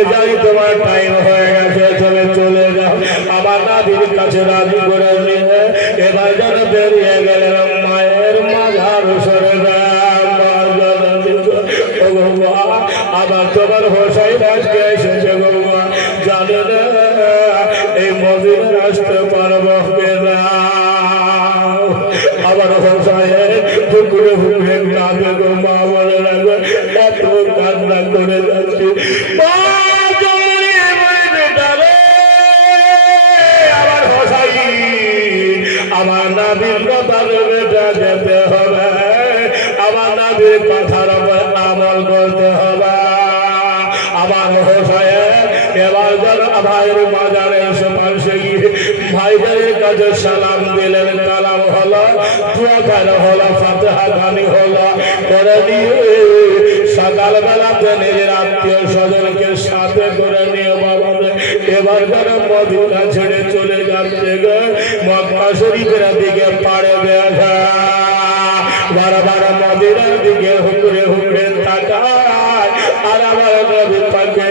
আমি জানি তোমার টাইম হয়ে গেছে, তুমি চলে যাও। আমার নাবির কাছে রাজি করে নিয়ে এবার যেন বেরিয়ে গেলেন মায়ের মাঝার সরে আবার তোমার হোসাইন আজকে এসেছে গৌমা, জানে না এই মদিনায় আসতে পারবো না। আবার হোসাইন ফুকুরে ফুকুরে কাঁদে গো, মা বলে রাখবে এত কান্না করে যাচ্ছি। আবার হোসাইন আমার নাবির কথার বেটা যেতে হবে, আমার নাবির কথার উপর আমল করতে হবে। আমার হোসাইন এবার যেন ভাইয়ের বাজারে এসে পাশে গিয়ে ভাইদের কাছে সালাম দিলেন, কালাম হলো, দোয়া হলো, ফাতিহা গানি হলো করে নিয়ে সকালবেলাতে নিজের আত্মীয় স্বজনকে সাথে করে নিয়ে বাবা এবার যেন মদিনা ছেড়ে চলে যাচ্ছে গো, মক্কা শরীফের দিকে পাড়ে দেখা বারবার মদিনার দিকে হুকরে হুকরে তাকায় আর আমার নবী পাকে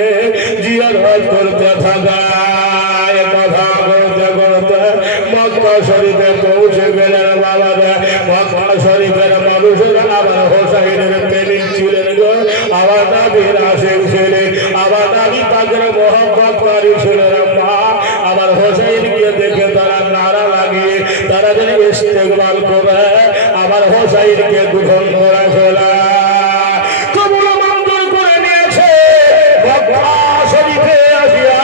জিয়ারত করতে থাকায়। কথা বলতে বলতে মক্কা শরীফে পৌঁছে গেলেন বাবা। মক্কা শরীফের মানুষেরা আবার হোসাইনের প্রেমিক ছিলেন গো, আমার নবীর আশিক ছিলেন, আমার নবী পাকের মহব্বতকারী ছিলেন। মা আমার হোসাইনকে দেখে তারা নারা লাগিয়ে তারা যেন ইস্তেকবাল করে আমার হোসাইনকে গ্রহণ করে ফেলা কবুল মঞ্জুর করে নিয়েছে। মক্কা শরীফে আসিয়া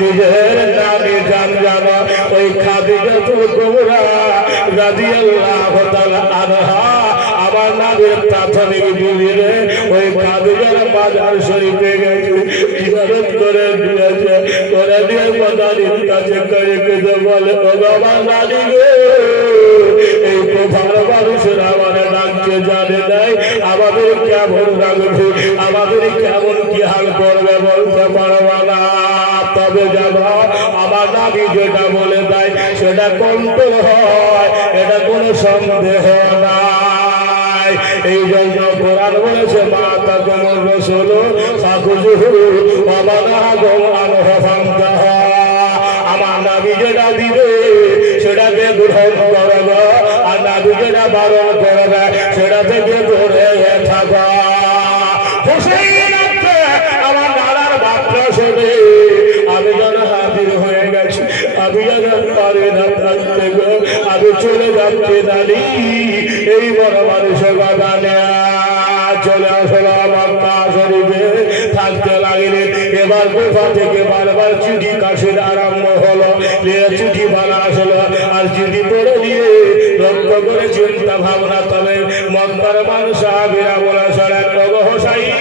নিজের নামে জান ওই খাদিজাতুল কুবরা রাদিয়াল্লাহু তাআলা আনহা আমার নামের প্রাথমিক বিবিরে ওই খাদিজার বাজার শরীফে গেছে, ইবাদত করে দিয়েছে, করে দিয়ে মাদানির কাছে করে কেঁদে বলে ও বাবা নানি গো, এই কোফার মানুষেরা আমাদের ডাকছে, জানে নাই আমাদের কেমন রাখবে, আমাদের কেমন কি হাল করবে বলতে পারবো না। তবে জানো আমার নাবি যেটা বলে দেয় সেটা কন্ট্রোল হয়, এটা কোনো সন্দেহ নাই। এই জন্য কোরআন বলেছে মা তাকুমুর রাসূল ফাকুজুহু ওয়া মানাহাকুম আনহু ফান্তাহু। আমার নাবি যেটা দিবে সেটাকে গ্রহণ করবে, আর নাবি যেটা বারণ করবে সেটা থেকে দূরে থাকো। হোসেন আমার নানার বার্তা শুনে আমি যেন হাজির হয়ে গেছি, আমি যেন পারি না থাকতে গো, আমি চলে যাচ্ছি নানি এই বড় মানুষের বাবা চলে আসলো মক্কা শরীফে থাকতে লাগলেন। এবার কোথা থেকে বারবার চিঠি কাশির আরম্ভ হলো, চিঠি বলা আসলো আর চিঠি পড়ে দিয়ে লক্ষ্য করে চিন্তা ভাবনা তবে মক্কার মানুষ সাহাবীরা বলে সরেন হোসাইন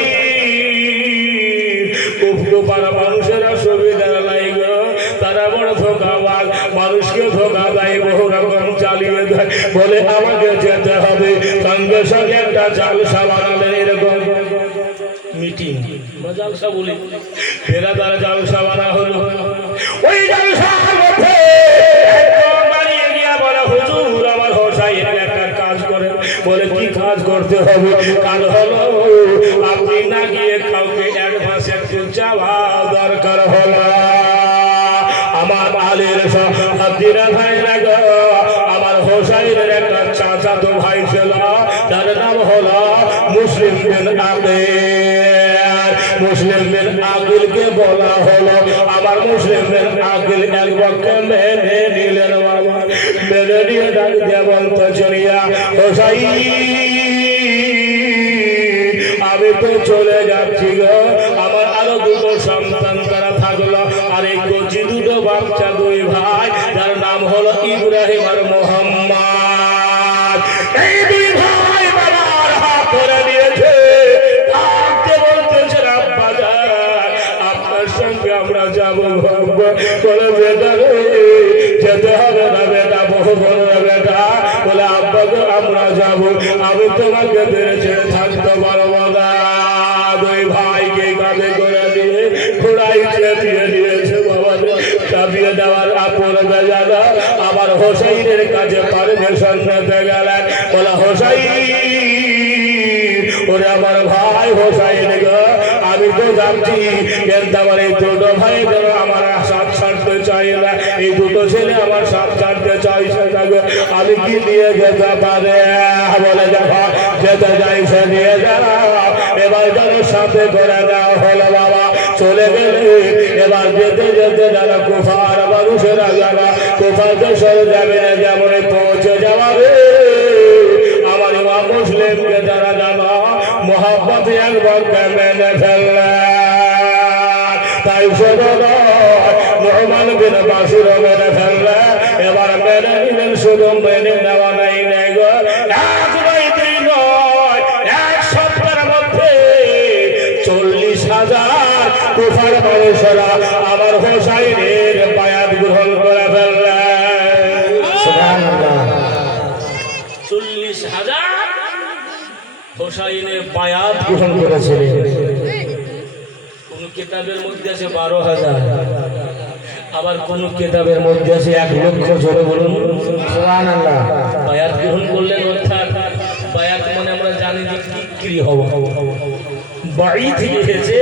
উপরুপার মানুষেরা সুবিধা নাই গো, তারা বড় ধোঁকাবাজ, মানুষকে ধোঁকা দেয়, বহু রকম চালিয়ে দেয়, বলে আমাকে যেতে হবে। সঙ্গে সঙ্গে একটা জালসা বানালেন, এরকম মিটিং বা জালসা বলি, ফেরা তারা জালসা বানা হলো। ওই জালসার মধ্যে বানিয়ে গিয়া বলে হুজুর আমার হোসাইন একটা কাজ করে, বলে কি কাজ করতে হবে? কাজ হলো আপনি না গিয়ে কাউকে অ্যাডভান্স একটু যাওয়া দরকার হলো। আমার আলীর হাদিরা ভাই লাগো, আমার হোসাইনের একটা চাচাতো ভাই ছিল, তার নাম হলো মুসলিম বিন আকিল। মুসলিম বিন আকিলকে বলা হলো, আমার মুসলিম বিন আকিল এক পক্ষে মেনে নিলেন বাবা, মেনে নিয়ে ডাক দিয়ে বলতে চলিয়া হোসাইন আমি তো চলে যাচ্ছি গো, আমার আরো দুটো সন্তান তারা থাকলো, আর এই কচি দুটো বাচ্চা দুই ভাই যার নাম হলো ইব্রাহিম আর মোহাম্মদ। এই দুই ভাই বাবার হাত ধরে নিয়েছে, বলতেছে আব্বা যান আপনার সঙ্গে আমরা যাবো। বলে বেটা রে যেতে হবে না বেটা, বহু বড় বেটা, বলে আব্বা গো আমরা যাবো, আমি তোমাকে বেড়েছে থাকতে পারবো না। দুই ভাইকে কাঁধে করে দিয়ে ঘোড়াই চেপিয়ে দিয়েছে বাবা, চাপিয়ে দেওয়ার আপন বেজানা আবার হোসাইনের কাছে পারমিশন নিতে গেলেন। বলে হোসাইন ওরে আমার ভাই হোসাইন গো, আমি তো যাচ্ছি, কিন্তু আমার এই দুটো ভাই যেন আমার সাথ ছাড়তে চাই না, এই দুটো ছেলে আমার সাথ ছাড়তে চাইছে না, আমি কি নিয়ে যেতে পারে? বলে দেখো যেতে চাইছে নিয়ে যাও। এবার যেন সাথে করে দেওয়া হলো বাবা, চলে গেলে এবার যেতে যেতে যারা কুফার মানুষেরা যারা কুফাতে সরে যাবে না, যেমন পৌঁছে যাবে আমার ইমাম মুসলিমকে যারা জানো মোহাম্মদ একবার মেনে ফেললে, তাই সদর রহমান বিন বাসির মেনে ফেললে। এবার মেনে নিলেন, শুধু মেনে নেওয়া নাই নাই গো, এক সপ্তাহের মধ্যে 40,000 কুফার মানুষেরা আমার হোসাইনের বায়াত গ্রহণ করে ফেললে। 40,000 হোসাইনের বায়াত গ্রহণ করেছিলেন। কোন কিতাবের মধ্যে আছে 12,000, আবার কোন কিতাবের মধ্যে আছে 1,00,000। জোরে বলুন সুবহানাল্লাহ। বায়াত গ্রহণ করলেন, অর্থাৎ বায়াত মানে আমরা জানি যে বিক্রি হওয়া। বাই থেকে এসেছে,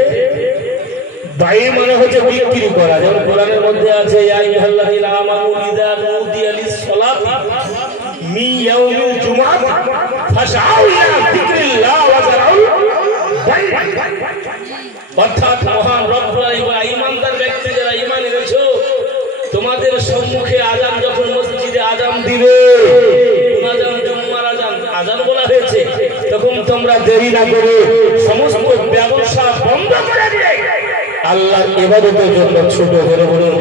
বাই মানে হচ্ছে বিক্রি করা। যেমন কোরআনের মধ্যে আছে ইয়া আইয়ুহাল্লাযীনা আমানু ইযা নুদিয়া লিস-সালাতি মিন ইয়াউমিল জুমআতি ফাসআউ ইলা যিকরিল্লাহ ওয়া যারউল বাই। অর্থাৎ মহান রব্বুল আলামিন, ঈমানদার ব্যক্তি যারা ঈমান এনেছো, তোমাদের সম্মুখে আযান যখন মসজিদে আযান দিবে, আযান জুম্মার আযান বলা হয়েছে, তখন তোমরা দেরি না করে সমস্ত ব্যবসা বন্ধ করে দিয়ে আল্লাহর ইবাদতের জন্য ছোট করে বলুন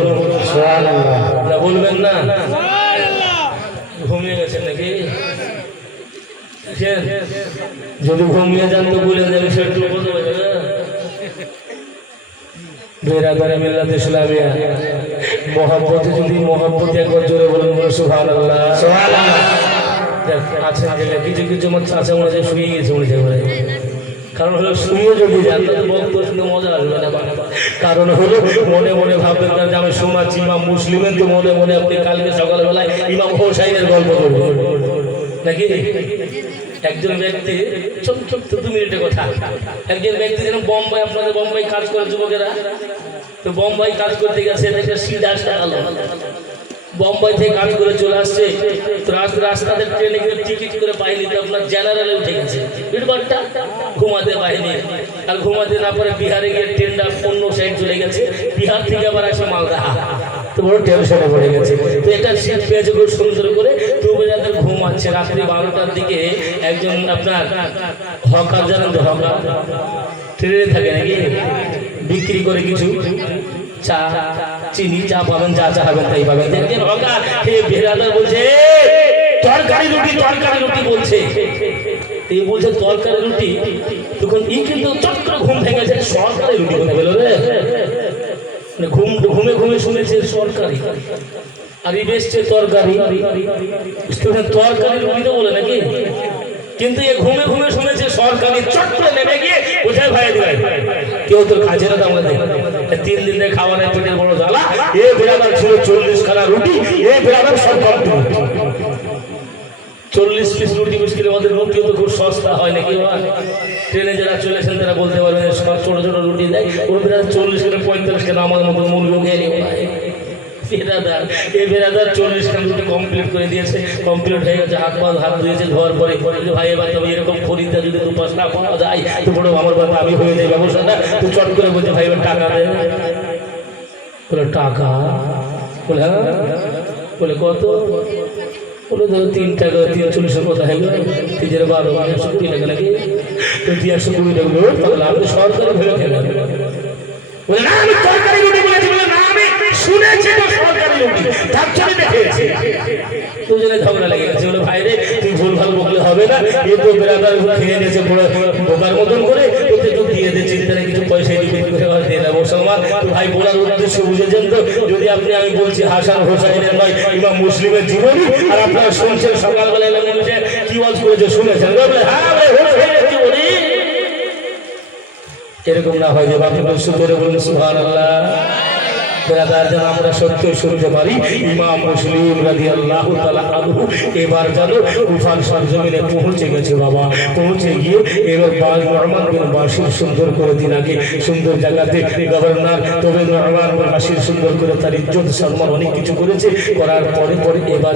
সুবহানাল্লাহ। না বলবেন না? সুবহানাল্লাহ। ঘুমিয়ে গেছেন নাকি? যদি ঘুমিয়ে যান তো বলে যাবে, সেটা বলতে পারবে না। বেরাদারে মিল্লাত ইসলামিয়া মহব্বতে, যদি মহব্বতে একবার জোরে বলুন সুবহানাল্লাহ সুবহানাল্লাহ। আছেন গেলে কিছু কিছু আমার চাচা মনে হয় শুয়ে গেছে মনে হয়, কারণ হলো শুয়ে যদি যান তাহলে বক্তব্য শুনে মজা আসবে না। কারণ হলো মনে মনে ভাববেন যে আমি শোনাচ্ছি ইমাম মুসলিমের, তো মনে মনে আপনি কালকে সকালবেলায় ইমাম হোসাইনের গল্প করবেন নাকি? একজন ব্যক্তি, ছোট্ট 2 মিনিটের কথা, একজন ব্যক্তি যেন বোম্বাই, আপনাদের বোম্বাই কাজ করে যুবকেরা, তো বোম্বাই কাজ করতে গেছে, একটা সিট আসতে গেল, বোম্বাই থেকে কাজ করে চলে আসছে, তো রাস্তাতে ট্রেনে গিয়ে টিকিট করে পাইনি, তো আপনার জেনারেলে উঠে গেছে, বিড়বারটা ঘুমাতে পাইনি, আর ঘুমাতে না পারে বিহারে গিয়ে ট্রেনটা অন্য সাইড চলে গেছে, বিহার থেকে আবার আসে মালদা, তো বড় টেনশনে পড়ে গেছে। তো এটা সিট পেয়েছে খুব সুন্দর করে, তো যাদের ঘুমাচ্ছে। রাত্রি 12টার দিকে একজন আপনার হকার, জানেন তো হকার, ট্রেনে থাকে নাকি, বিক্রি করে কিছু চা চিনি, চা পাবেন, যা চাবেন তাই পাবেন। একজন হকার বেরাদার বলছে তরকারি রুটি, তরকারি রুটি বলছে, এই বলছে তরকারি রুটি, তখন ই কিন্তু চট করে ঘুম ভেঙেছে, সরকারি রুটি বলে গেল রে, ঘুমে ঘুমে শুনেছে সরকারি, আর এই বেশছে তরকারি, তরকারি রুটি তো বলে নাকি, কিন্তু এ ঘুমে ঘুমে শুনেছে সরকারি, চট করে নেমে গিয়ে কোথায় ভাই দিবে, কেউ তো খাচ্ছে না, আমাদের 3 দিন ধরে খাওয়া নেই, পেটের বড় জ্বালা। এ বেরাদার ছিল 40 খানা রুটি, এ বেরাদার সরকার 40 পিস রুটি মুশকিল। আমাদের রুটিও তো খুব সস্তা হয় নাকি, ট্রেনে যারা চলেছেন তারা বলতে পারবেন, ছোট ছোট রুটি দেয়, ওর বেড়া 40 কেনা 45 কেনা, আমাদের মতো মূল্য খেয়ে নিয়ে বেরাদার, এই বেরাদার 40 খান রুটি কমপ্লিট করে দিয়েছে, কমপ্লিট হয়ে গেছে, হাত ধুয়েছে, ধোয়ার পরে ভাই এবার তবে এরকম খরিদ্দার যদি 2-5 না পাওয়া যায় তো বড় আমার কথা, আমি হয়ে যাই ব্যবসাটা, তো চট করে বলছে ভাই এবার টাকা দেয়, বলে টাকা, বলে হ্যাঁ, বলে কত, বলে ধরো 3 টাকা, 340 কথা হয়ে গেল, 3-12 120 টাকা নাকি, তো 120 টাকা, তাহলে আপনি সরকারি ভেবে খেলেন, বলে না আমি তরকারি রুটি বলেছি, বলে না আমি শুনেছি তো সরকারি রুটি, তার জন্য দেখেছি। দুজনে ঝগড়া লেগে গেছে, বলে ভাই রে তুই ভুল ভাল বকলে হবে না, এ তো বেরাদার খেয়ে নিয়েছে বোকার মতন করে, তোকে তো দিয়ে দে, চিন্তা নেই, কিছু পয়সা দিয়ে দিয়ে দেবো মুসলমান। ভাই বলার উদ্দেশ্য বুঝেছেন তো, যদি আপনি, আমি বলছি হাসান হোসাইনের নয়, ইমাম মুসলিমের জীবনী, আর আপনারা শুনছেন সকালবেলা এলাম বলছে কি ওয়াজ করেছে শুনেছেন, হ্যাঁ হোসাইনের জীবনী, এরকম না হয় যে আপনি সুন্দর বলুন সুবহানাল্লাহ। বেরাদার যেন আমরা সত্য শুনতে পারি ইমাম মুসলিম রাদিয়াল্লাহু তাআলা আনহু এবার যেন কুফার সরজমিনে পৌঁছে গেছে বাবা, পৌঁছে গিয়ে এবার নু'মান বিন বাশির সুন্দর করে দিনাকে সুন্দর জায়গাতে গভর্নর, তবে নু'মান বিন বাশির সুন্দর করে তার ইজ্জত সম্মান অনেক কিছু করেছে, করার পরে এবার